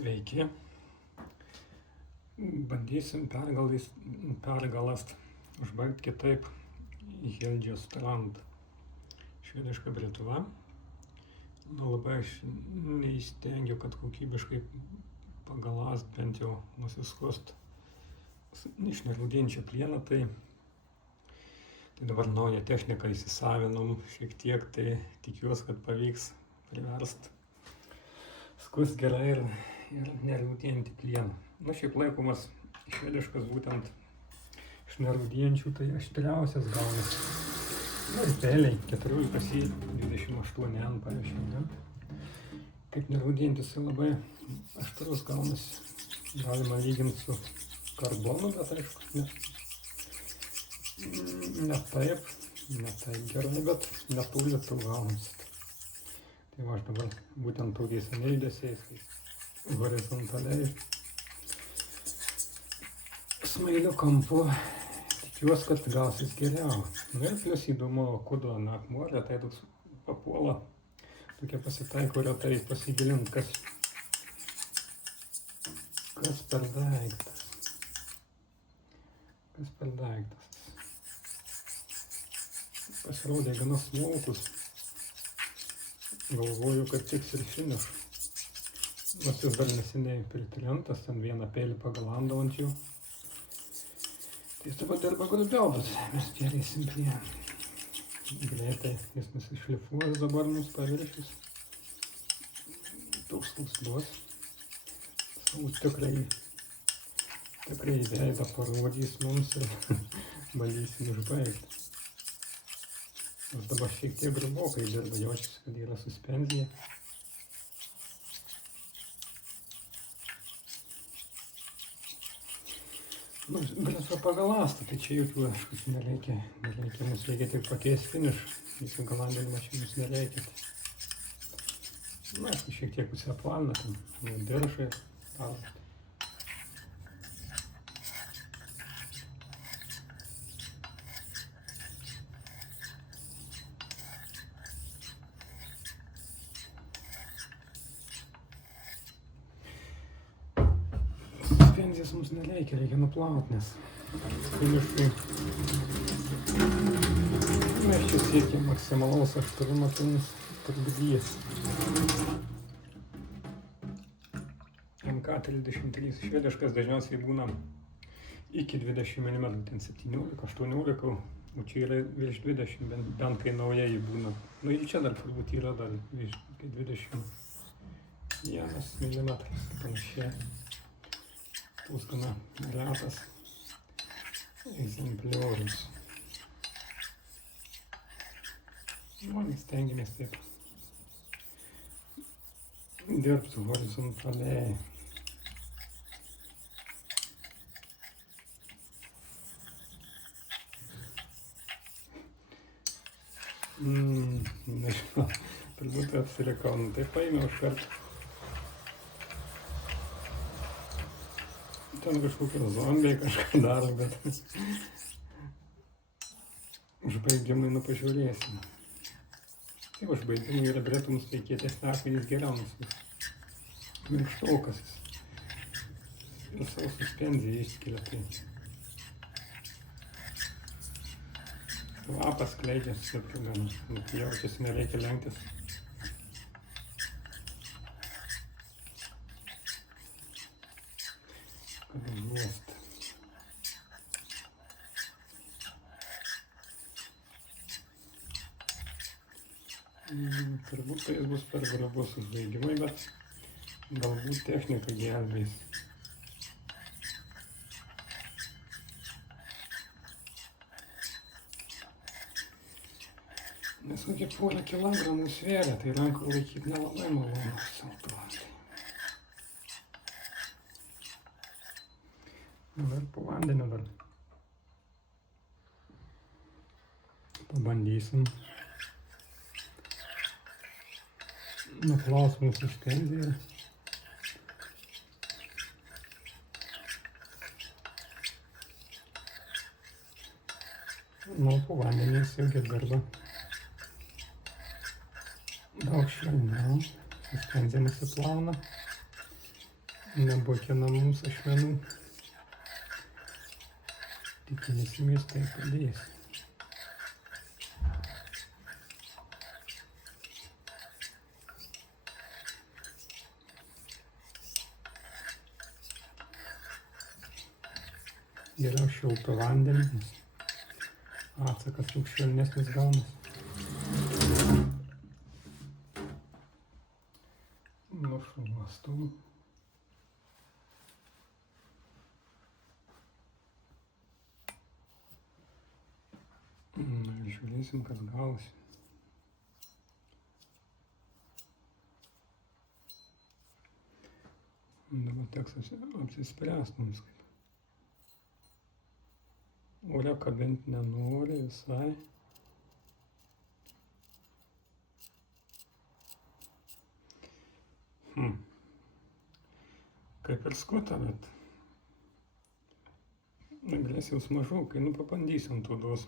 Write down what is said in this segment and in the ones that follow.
Sveiki. Bandysim pergalast užbaigti kitaip Hildjestrand. Švediška Lietuva. Labai aš neįstengiu, kad kokybiškai pagalast bent jau nusiskust iš nerūdienčio plieno. Tai dabar naują techniką įsisavinom šiek tiek, tai tikiuosi, kad pavyks priverst skust gerai ir nerūdientį plieną. Šiaip laikomas švediškas būtent iš nerūdienčių, tai aštriausias gaunasi. Ir peliai 14-28 N pavyzdžiui. Kaip nerūdientis tai labai aštrus gaunasi. Galima lyginti su karbonu, bet aišku, ne taip gerai, bet netoli tų gaunasi. Tai aš dabar būtent tokiais judesiais, horizontaliai smailiu kampu, tikiuosi, kad gausis geriau. Ir plius įdomu, kudo akmuolė, tai toks papuola, tokia pasitaiko retai pasigilint, kas per daiktas. Pasirodė gana smulkus. Galvoju, kad tiks ir finiš. Nors jis dar neseniai pritrentas, ten vieną pelį pagalando ant jų. Tai jis taip pat dirba grubiau, bet mes perėsim prie greitai. Jis nusišlifuos dabar mums paviršius. Toks duos. Savo tikrai veidą parodys mums ir bandysim užbaigti. Nors dabar šiek tiek grubokai dirba, jaučiasi, kad yra suspenzija. Galiu pagalastą, tai čia jokių aišku nereikia. Mums reikia tik pakeisti finiš. Visų galandinimo čia mums nereikia. Aišku, šiek tiek apvalina, tam diržai palauti. Suspenzijos mums nereikia, reikia nuplauti, nes finiškai mes čia siekiam maksimalaus aštrumo, tai mums trukdys. MK33 švediškas dažniausiai būna iki 20 mm, ten 17-18, o čia yra virš 20, bent kai naujai būna. Ir čia dar turbūt yra dar virš 21 mm, panašiai. Toks gana retas egzempliorius. Mes stengiamės taip dirbti horizontaliai. Nežinau, turbūt apsirikau, taip paėmiau iš karto. Ten kažkokie zombiai kažką daro, bet užbaigimai pažiūrėsim. Taip, užbaigimai yra turėtų mums kietesni akmenys geriau minkštokas. Ir savo suspenziją išskiria. Kvapas skleidžiasi stipriai gana, jaučiasi nereikia lenktis. Turbūt tai bus per grabus užbaigimai, bet galbūt technika gelbės. Nes kokie porą kilogramų svėria, tai rankų laikyti nelabai malonu saltuoti. Ir po vandeniu dar pabandysim nuplaus mūsų spenziją. Po vandeniu jis jau dirba daug švelniau, suspenzija nesiplauna. nebokina mums ašmenų. Tikėsimės, tai padės. Geriau šilto vandenį, nes atsakas daug švelnesnis gaunas. Nušluostom. Ir žiūrėsim, kas gausi. Dabar teks apsispręsti mums. Ore kabinti nenori visai. Kaip ir skuta, bet agresijos mažokai, pabandysiu ant odos.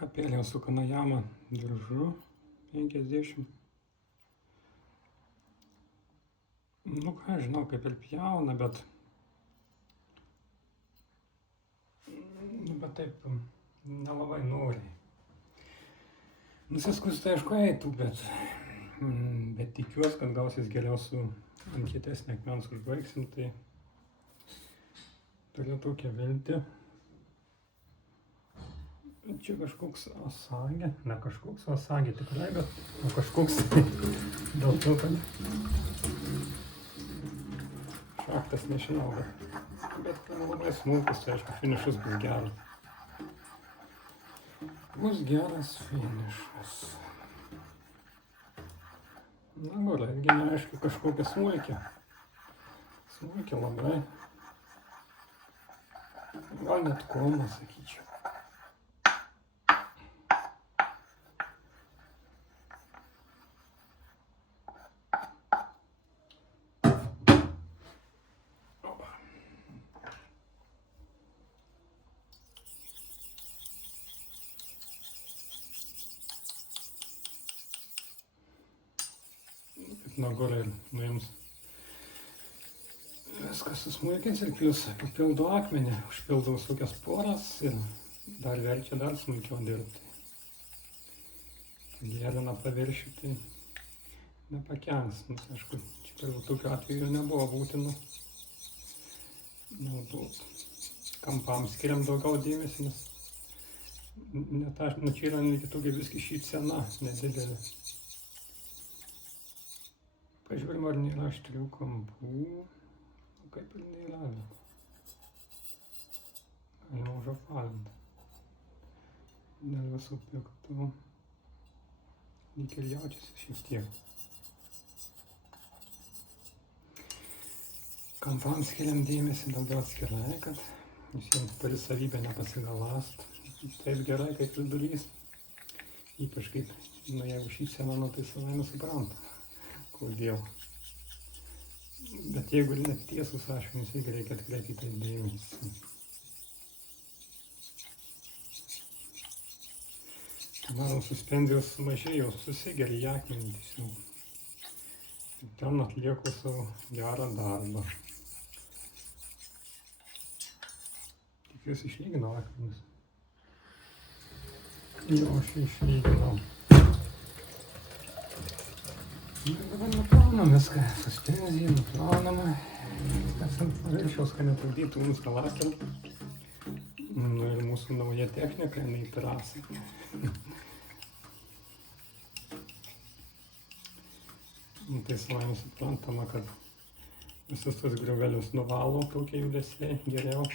Kapėlė su kanajama diržu 50. Žinau, kaip ir pjauna, bet taip nelabai noriai. Nusiskusti aišku eitų, bet tikiuosi, kad gausis geriau su ant kietesnė akmens užbaigsim, tai turiu tokią viltį. Čia kažkoks asagė, ne kažkoks asagė tikrai, bet kažkoks dėl to, kad šaktas nežinau, bet labai smulkus, tai aišku, finišas bus geras. Bus geras finišas. Dabar irgi neaišku kažkokia smulkė. Smulkė labai. Gal net koma, sakyčiau. Nagorą ir nuims. Viskas susmulkins ir plius papildo akmenį, užpildo visokias poras ir dar verčia dar smulkiau dirbti. Gėlina paviršių, tai nepakenks. Aišku, čia per tokiu atveju nebuvo būtina naudoti. Kampams skiriam daugiau dėmesį, nes čia yra netgi tokia viskai šypsena nedidelė. Pažiūrėjom, ar nėra aštrių kampų. Kaip ir nėra. Galima užapvalinti. Dėl visų piktų. Lyg ir jaučiasi šiek tiek. Kampams skiriam dėmesį daugiau atskirai, kad visiems turi savybę nepasigalast. Taip gerai, kaip vidurys. Ypač kaip, jeigu šypsena, tai savai nesupranta. Kodėl. Bet jeigu ir net tiesus ašmenys, irgi reikia atkreipti tai dėmesį. Mano suspenzijos sumažėjo, susigeria į akmenį tiesiog. Ten atlieku savo gerą darbą. Tikiuosi išlyginau akmenis. Jo, aš išlyginau. Dabar nuplaunam viską, suspenzija, nuplaunama. Viskas ant paviršiaus, kad netrukdytų mums kalastą. Ir mūsų nauja technika, jinai trasa. Tai savaime suprantama, kad visus tos griovelius nuvalo tokie judesiai geriau,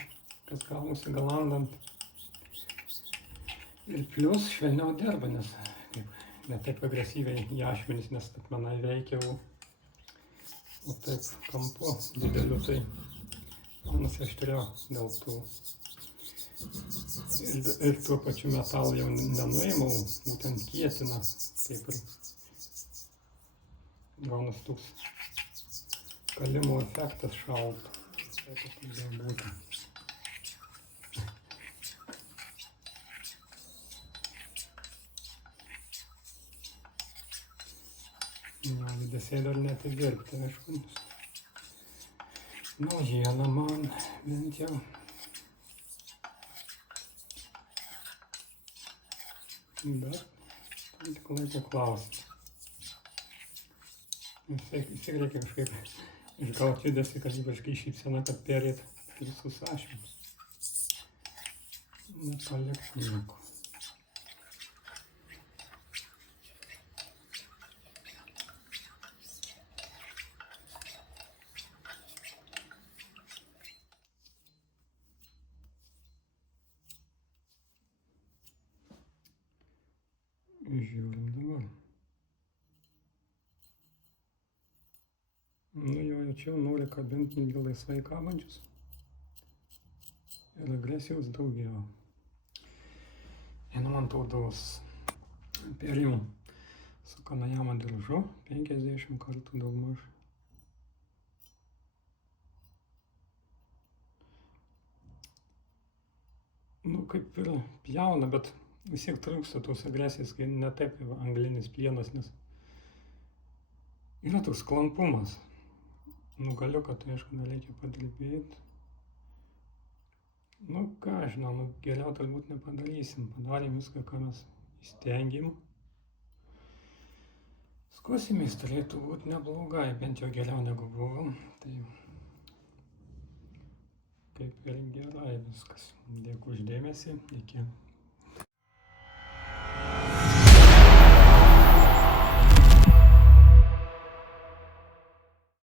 kas gaunasi galandant. Ir plius švelniau dirba, nes ne taip agresyviai į ašmenis, nes akmenai veikia, o taip kampu dideliu, tai gaunasi aštriau dėl tų. Ir tuo pačiu metalu jau nenuėmau, būtent kietina, kaip ir gaunas toks kalimo efektas šalto. Taip galėjo būti. Judesiai dar net įdirbti, aišku. naujiena man bent jau. Bet tam tik laiko klausimas. Vis tiek reikia kažkaip išgauti judesį, kad ypač kai šypsena, kad perėt visus ašmenis. Nepalikt nieko. Žiūrim dabar. Nu jo, čia nori kabinti netgi laisvai kabančius. Ir agresijos daugiau. Einam ant odos. Perėjom su kanajama diržu 50 kartų daugmaž. Nu kaip ir pjauna, bet vis tiek trūksta tos agresijos, kai ne taip kaip anglinis plienas, nes yra toks klampumas. Nu galiuką tai aišku nereikia padirbėti. Nu ką žinau, nu geriau turbūt nepadarysim. Padarėm viską, ką mes įstengėm. Skusimės turėtų būti neblogai, bent jau geriau negu buvo. Tai kaip ir gerai viskas. Dėkui už dėmesį. Iki.